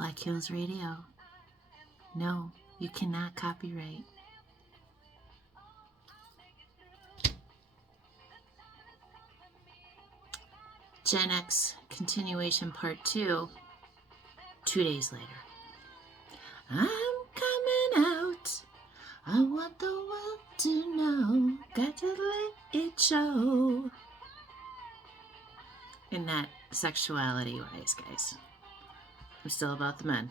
Black Hills Radio. No, you cannot copyright. Gen X continuation part 2, 2 days later. I'm coming out. I want the world to know. Got to let it show. And not sexuality-wise, guys. I'm still about the men.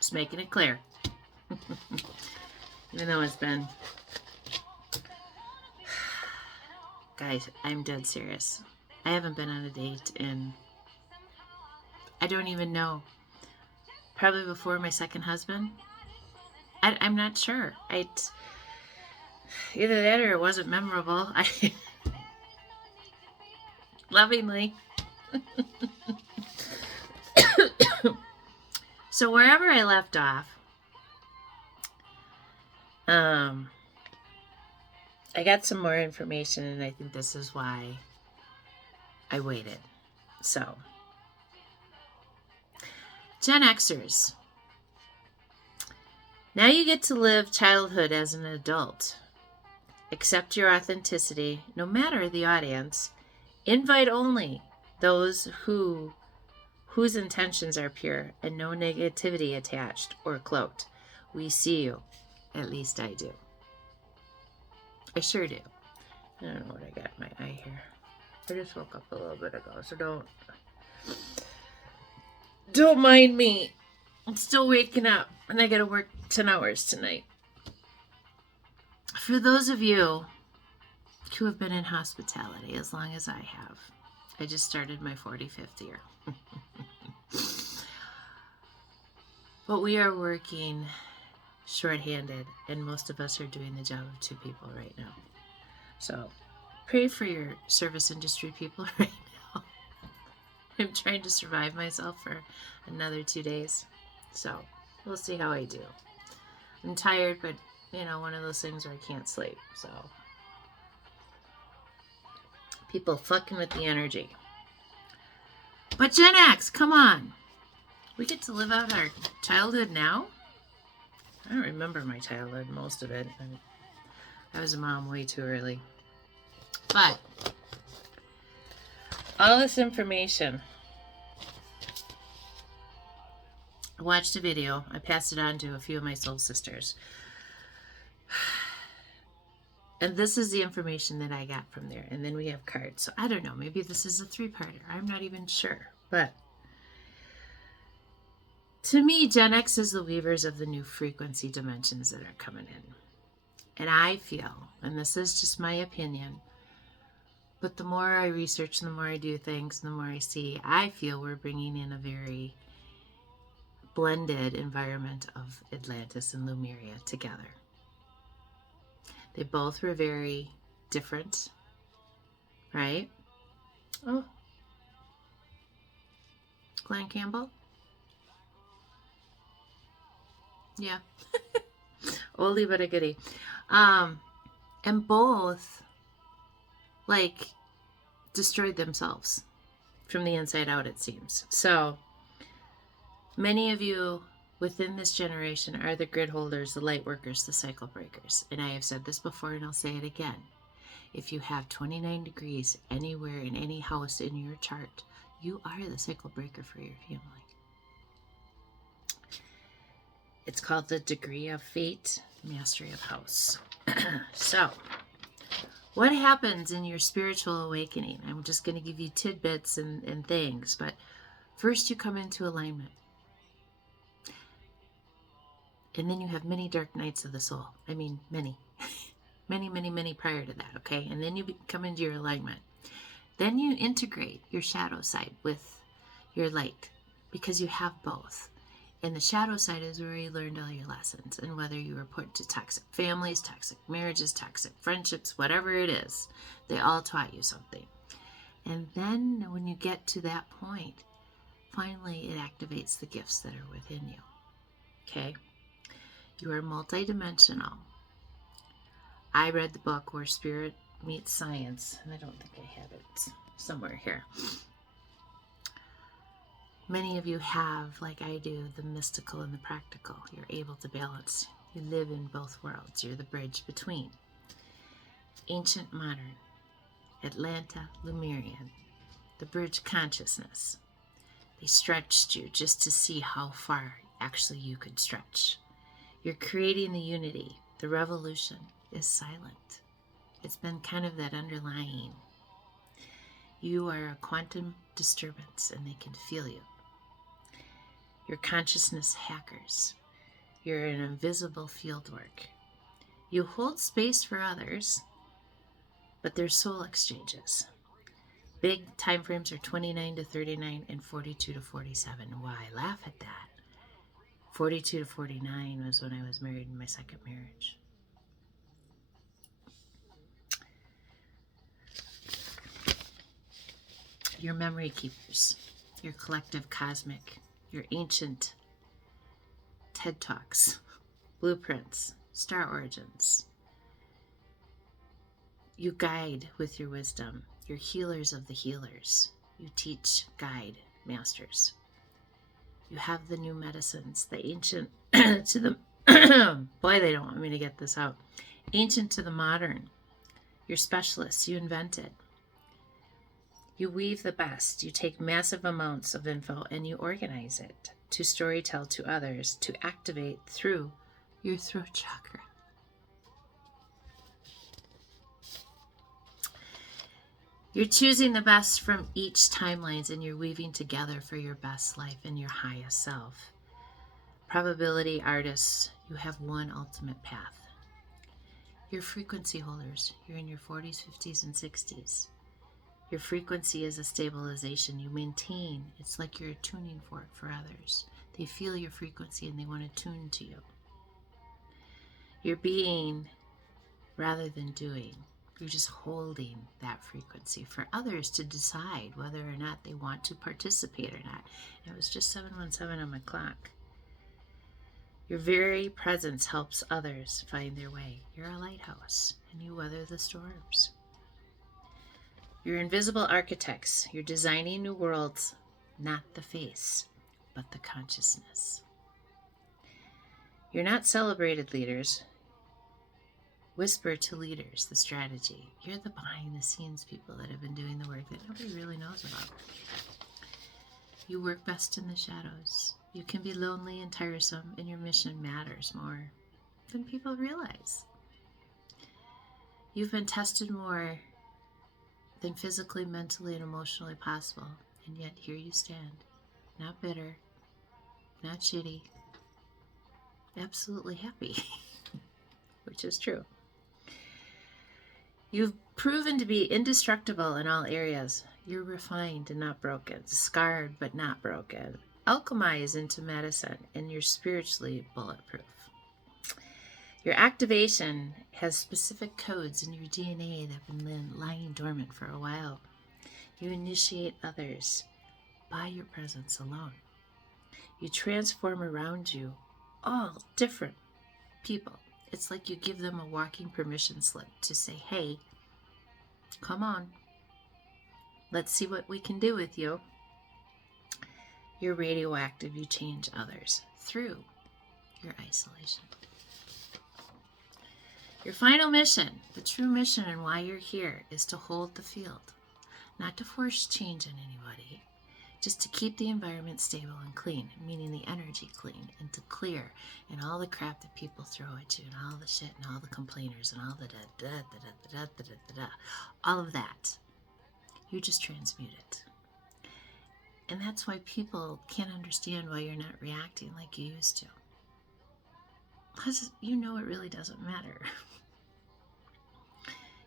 Just making it clear. Even though it's been... Guys, I'm dead serious. I haven't been on a date in... I don't even know. Probably before my second husband. I'm not sure. Either that or it wasn't memorable. Lovingly. So wherever I left off, I got some more information, and I think this is why I waited. So, Gen Xers, now you get to live childhood as an adult. Accept your authenticity, no matter the audience. Invite only those whose intentions are pure and no negativity attached or cloaked. We see you. At least I do. I sure do. I don't know what I got in my eye here. I just woke up a little bit ago, so don't mind me. I'm still waking up, and I gotta work 10 hours tonight. For those of you who have been in hospitality as long as I have, I just started my 45th year. But we are working shorthanded, and most of us are doing the job of 2 people right now. So pray for your service industry people right now. I'm trying to survive myself for another 2 days. So we'll see how I do. I'm tired, but one of those things where I can't sleep. So people fucking with the energy. But Gen X, come on. We get to live out our childhood now? I don't remember my childhood, most of it. I was a mom way too early. But all this information, I watched a video. I passed it on to a few of my soul sisters. And this is the information that I got from there. And then we have cards. So I don't know. Maybe this is a 3-parter. I'm not even sure. But to me, Gen X is the weavers of the new frequency dimensions that are coming in. And I feel, and this is just my opinion, but the more I research, the more I do things, the more I see, I feel we're bringing in a very blended environment of Atlantis and Lemuria together. They both were very different, right? Oh, Glenn Campbell? Yeah. Oldie but a goodie. And both, destroyed themselves from the inside out, it seems. So, many of you within this generation are the grid holders, the light workers, the cycle breakers. And I have said this before, and I'll say it again. If you have 29 degrees anywhere in any house in your chart, you are the cycle breaker for your family. It's called the degree of fate, mastery of house. So, what happens in your spiritual awakening? I'm just going to give you tidbits and things, but first you come into alignment. And then you have many dark nights of the soul. I mean, many. many prior to that, okay? And then you come into your alignment. Then you integrate your shadow side with your light, because you have both. And the shadow side is where you learned all your lessons, and whether you were put to toxic families, toxic marriages, toxic friendships, whatever it is, they all taught you something. And then when you get to that point, finally it activates the gifts that are within you. Okay? You are multidimensional. I read the book Where Spirit Meets Science, and I don't think I have it somewhere here. Many of you have, like I do, the mystical and the practical. You're able to balance. You live in both worlds. You're the bridge between. Ancient, modern, Atlanta, Lemurian, the bridge consciousness. They stretched you just to see how far actually you could stretch. You're creating the unity. The revolution is silent. It's been kind of that underlying. You are a quantum disturbance and they can feel you. You're consciousness hackers. You're an invisible fieldwork. You hold space for others, but they're soul exchanges. Big time frames are 29 to 39 and 42 to 47. Why I laugh at that. 42 to 49 was when I was married in my second marriage. Your memory keepers, your collective cosmic, your ancient TED Talks, blueprints, star origins. You guide with your wisdom. You're healers of the healers. You teach, guide, masters. You have the new medicines, the ancient to the, boy, they don't want me to get this out. Ancient to the modern. You're specialists. You invented. You weave the best. You take massive amounts of info and you organize it to storytell to others, to activate through your throat chakra. You're choosing the best from each timelines and you're weaving together for your best life and your highest self. Probability artists, you have one ultimate path. You're frequency holders. You're in your 40s, 50s, and 60s. Your frequency is a stabilization. You maintain. It's like you're a tuning fork for others. They feel your frequency and they want to tune to you. You're being rather than doing. You're just holding that frequency for others to decide whether or not they want to participate or not. It was just 717 on my clock. Your very presence helps others find their way. You're a lighthouse and you weather the storms. You're invisible architects. You're designing new worlds, not the face, but the consciousness. You're not celebrated leaders. Whisper to leaders the strategy. You're the behind the scenes people that have been doing the work that nobody really knows about. You work best in the shadows. You can be lonely and tiresome, and your mission matters more than people realize. You've been tested more than physically, mentally, and emotionally possible, and yet here you stand. Not bitter, not shitty, absolutely happy, which is true. You've proven to be indestructible in all areas. You're refined and not broken, scarred but not broken. Alchemize into medicine, and you're spiritually bulletproof. Your activation has specific codes in your DNA that have been lying dormant for a while. You initiate others by your presence alone. You transform around you all different people. It's like you give them a walking permission slip to say, hey, come on, let's see what we can do with you. You're radioactive. You change others through your isolation. Your final mission, the true mission and why you're here, is to hold the field, not to force change on anybody, just to keep the environment stable and clean, meaning the energy clean, and to clear and all the crap that people throw at you and all the shit and all the complainers and all the all of that. You just transmute it. And that's why people can't understand why you're not reacting like you used to. Because you know it really doesn't matter.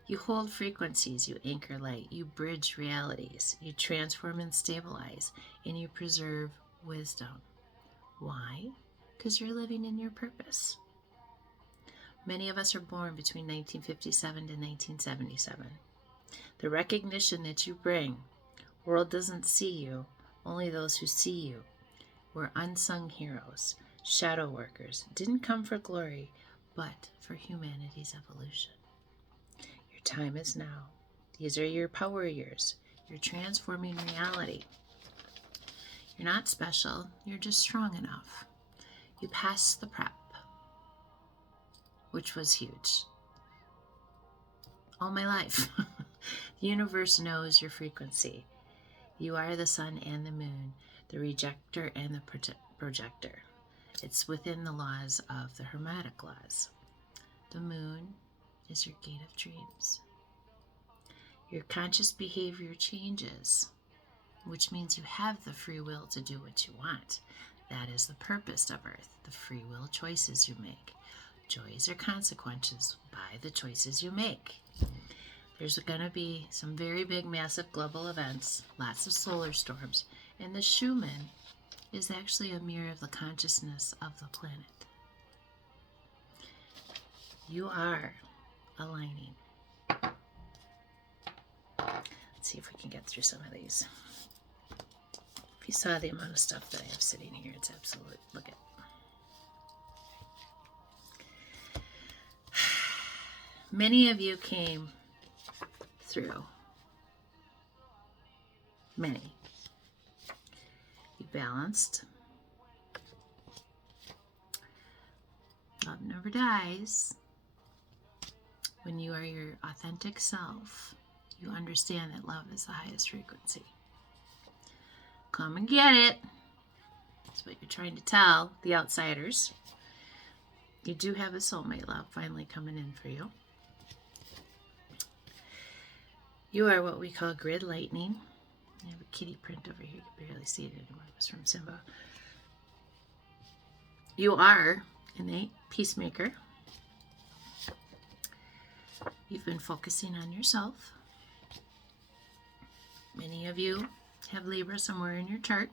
You hold frequencies, you anchor light, you bridge realities, you transform and stabilize, and you preserve wisdom. Why? Because you're living in your purpose. Many of us are born between 1957 to 1977. The recognition that you bring, world doesn't see you, only those who see you. We're unsung heroes, shadow workers, didn't come for glory, but for humanity's evolution. Your time is now. These are your power years. You're transforming reality. You're not special. You're just strong enough. You passed the prep, which was huge. All my life. The universe knows your frequency. You are the sun and the moon, the rejector and the projector. It's within the laws of the Hermetic laws. The moon is your gate of dreams. Your conscious behavior changes, which means you have the free will to do what you want. That is the purpose of Earth, the free will choices you make. Joys are consequences by the choices you make. There's going to be some very big, massive global events, lots of solar storms, and the Schumann is actually a mirror of the consciousness of the planet. You are aligning. Let's see if we can get through some of these. If you saw the amount of stuff that I have sitting here, it's absolute. Look at. Many of you came through. Many. You balanced. Love never dies. When you are your authentic self, you understand that love is the highest frequency. Come and get it. That's what you're trying to tell the outsiders. You do have a soulmate love finally coming in for you. You are what we call grid lightning. I have a kitty print over here. You can barely see it anymore. It was from Simba. You are innate peacemaker. You've been focusing on yourself. Many of you have Libra somewhere in your chart.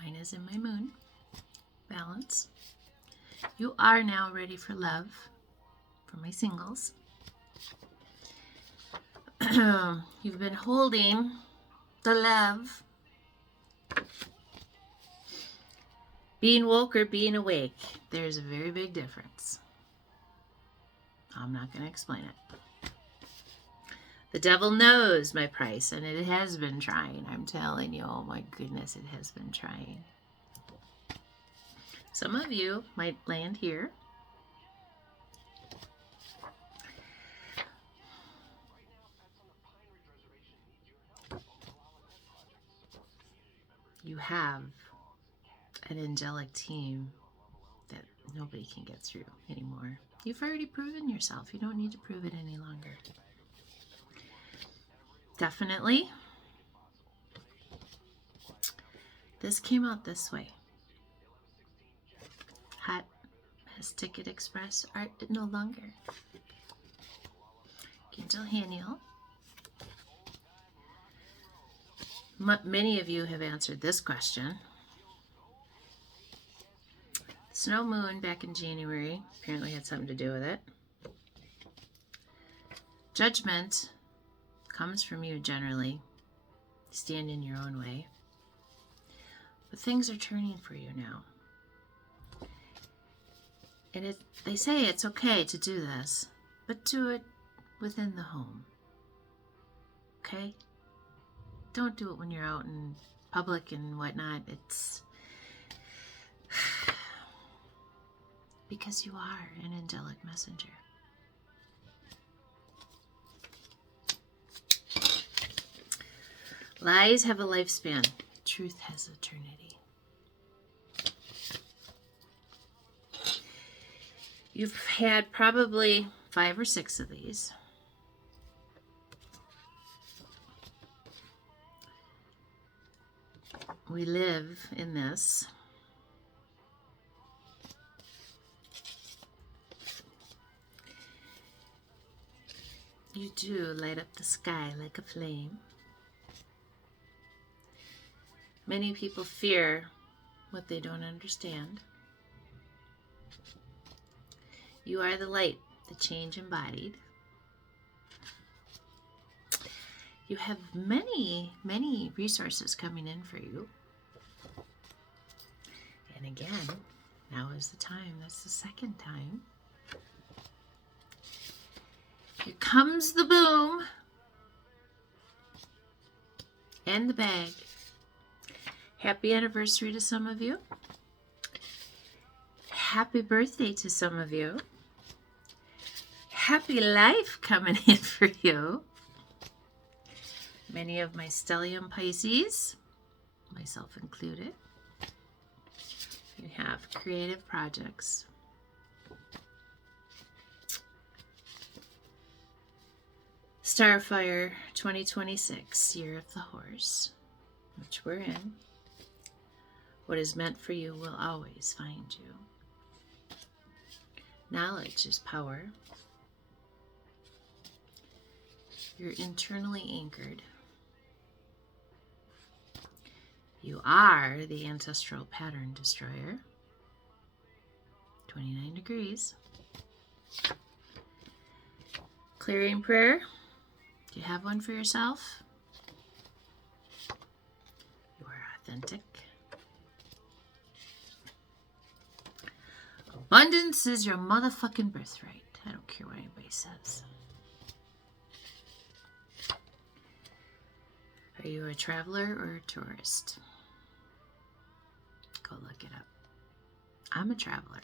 Mine is in my moon. Balance. You are now ready for love. For my singles. You've been holding the love. Being woke or being awake. There's a very big difference. I'm not going to explain it. The devil knows my price, and it has been trying. I'm telling you, oh my goodness, it has been trying. Some of you might land here. You have an angelic team that nobody can get through anymore. You've already proven yourself. You don't need to prove it any longer. Definitely. This came out this way. Hot as Ticket Express art no longer. Angel Haniel. Many of you have answered this question. Snow moon back in January apparently had something to do with it. Judgment comes from you generally. Stand in your own way. But things are turning for you now. And they say it's okay to do this, but do it within the home. Okay? Don't do it when you're out in public and whatnot. It's because you are an angelic messenger. Lies have a lifespan. Truth has eternity. You've had probably 5 or 6 of these. We live in this. You do light up the sky like a flame. Many people fear what they don't understand. You are the light, the change embodied. You have many, many resources coming in for you. And again, now is the time. That's the second time. Here comes the boom and the bag. Happy anniversary to some of you. Happy birthday to some of you. Happy life coming in for you. Many of my stellium Pisces, myself included. You have creative projects. Starfire 2026, Year of the Horse, which we're in. What is meant for you will always find you. Knowledge is power. You're internally anchored. You are the ancestral pattern destroyer. 29 degrees. Clearing prayer. Do you have one for yourself? You are authentic. Abundance is your motherfucking birthright. I don't care what anybody says. Are you a traveler or a tourist? Go look it up. I'm a traveler.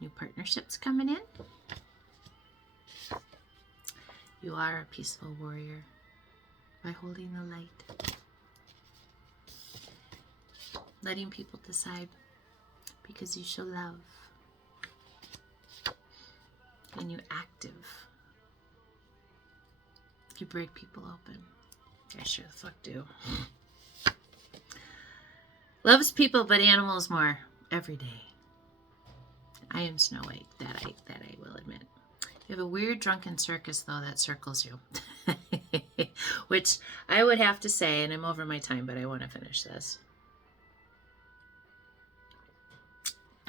New partnerships coming in. You are a peaceful warrior by holding the light. Letting people decide because you show love. And you active. You break people open. I sure the fuck do. Loves people but animals more every day. I am Snow White, that I will admit. You have a weird drunken circus though that circles you. Which I would have to say, and I'm over my time, but I want to finish this.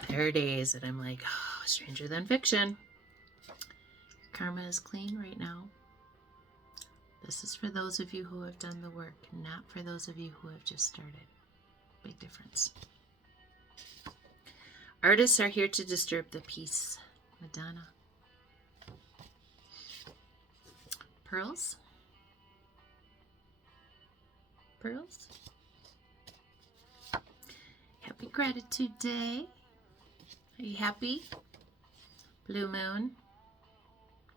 There are days that I'm like, oh, stranger than fiction. Karma is clean right now. This is for those of you who have done the work, not for those of you who have just started. Big difference. Artists are here to disturb the peace. Madonna. Pearls. Pearls. Happy Gratitude Day. Are you happy? Blue Moon.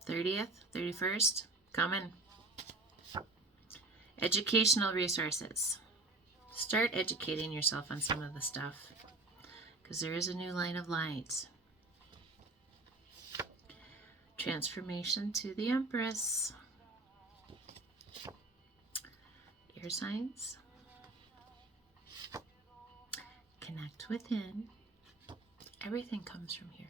30th, 31st. Coming. Educational resources. Start educating yourself on some of the stuff, because there is a new line of light. Transformation to the Empress. Air signs. Connect within. Everything comes from here.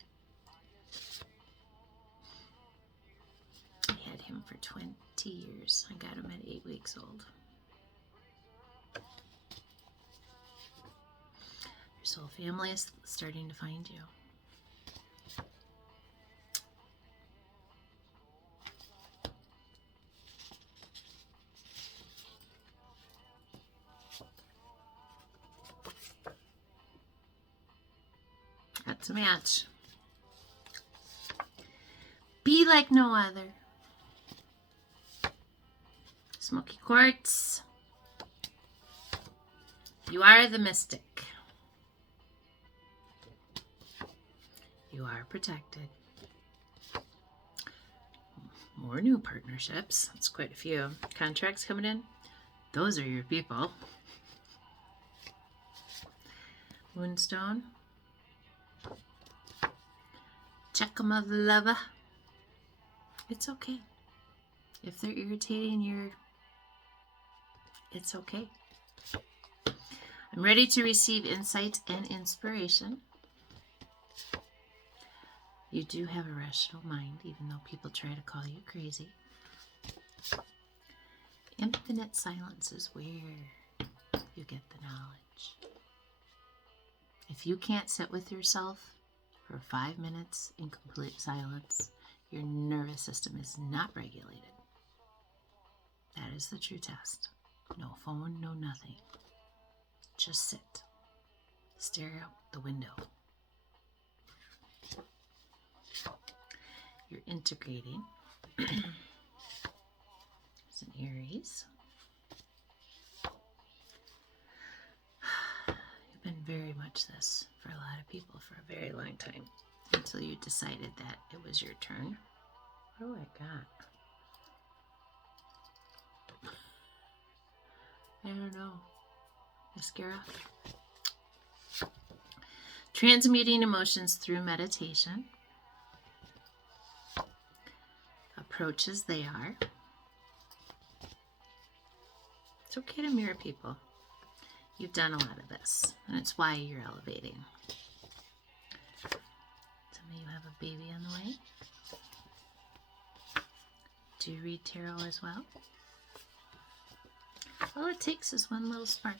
I had him for 20 years. I got him at 8 weeks old. Your soul family is starting to find you. That's a match. Be like no other. Smoky quartz. You are the mystic. You are protected. More new partnerships. That's quite a few. Contracts coming in. Those are your people. Moonstone. Check 'em of the lover. It's okay. If they're irritating, it's okay. I'm ready to receive insight and inspiration. You do have a rational mind, even though people try to call you crazy. Infinite silence is where you get the knowledge. If you can't sit with yourself for 5 minutes in complete silence, your nervous system is not regulated. That is the true test. No phone, no nothing. Just sit. Stare out the window. You're integrating. There's an Aries. much this for a lot of people for a very long time until you decided that it was your turn. What do I got? I don't know. Mascara. Transmuting emotions through meditation. Approach as they are. It's okay to mirror people. You've done a lot of this, and it's why you're elevating. Tell me you have a baby on the way. Do you read tarot as well? All it takes is one little spark.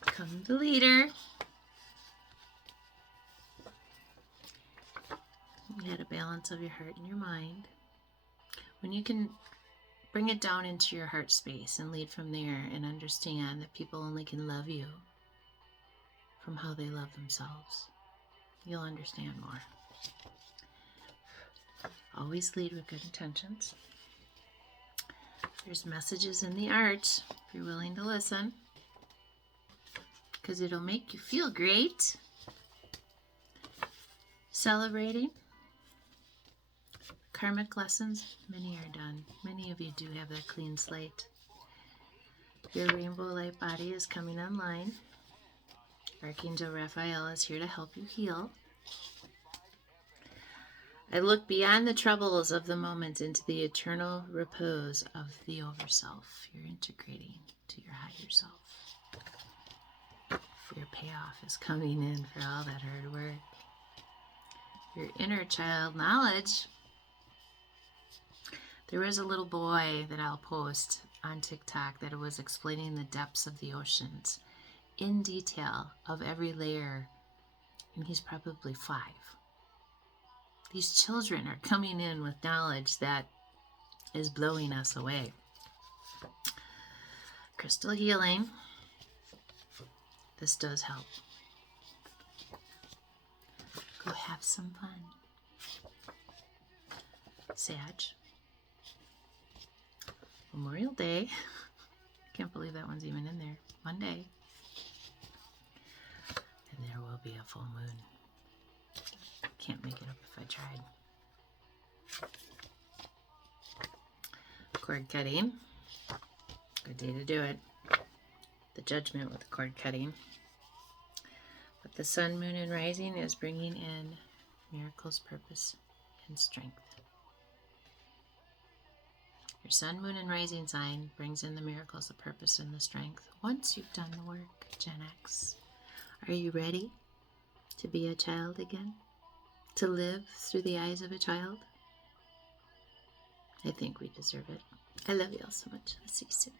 Come the leader. You had a balance of your heart and your mind. When you can bring it down into your heart space and lead from there and understand that people only can love you from how they love themselves, you'll understand more. Always lead with good intentions. There's messages in the art if you're willing to listen, because it'll make you feel great. Celebrating. Karmic lessons, many are done. Many of you do have that clean slate. Your rainbow light body is coming online. Archangel Raphael is here to help you heal. I look beyond the troubles of the moment into the eternal repose of the Overself. You're integrating to your higher self. Your payoff is coming in for all that hard work. Your inner child knowledge. There was a little boy that I'll post on TikTok that was explaining the depths of the oceans in detail of every layer, and he's probably 5. These children are coming in with knowledge that is blowing us away. Crystal healing. This does help. Go have some fun. Sag. Memorial Day. Can't believe that one's even in there. Monday. And there will be a full moon. Can't make it up if I tried. Cord cutting. Good day to do it. The judgment with the cord cutting. But the sun, moon, and rising is bringing in miracles, purpose, and strength. Your sun, moon, and rising sign brings in the miracles, the purpose, and the strength. Once you've done the work, Gen X, are you ready to be a child again? To live through the eyes of a child? I think we deserve it. I love you all so much. I'll see you soon.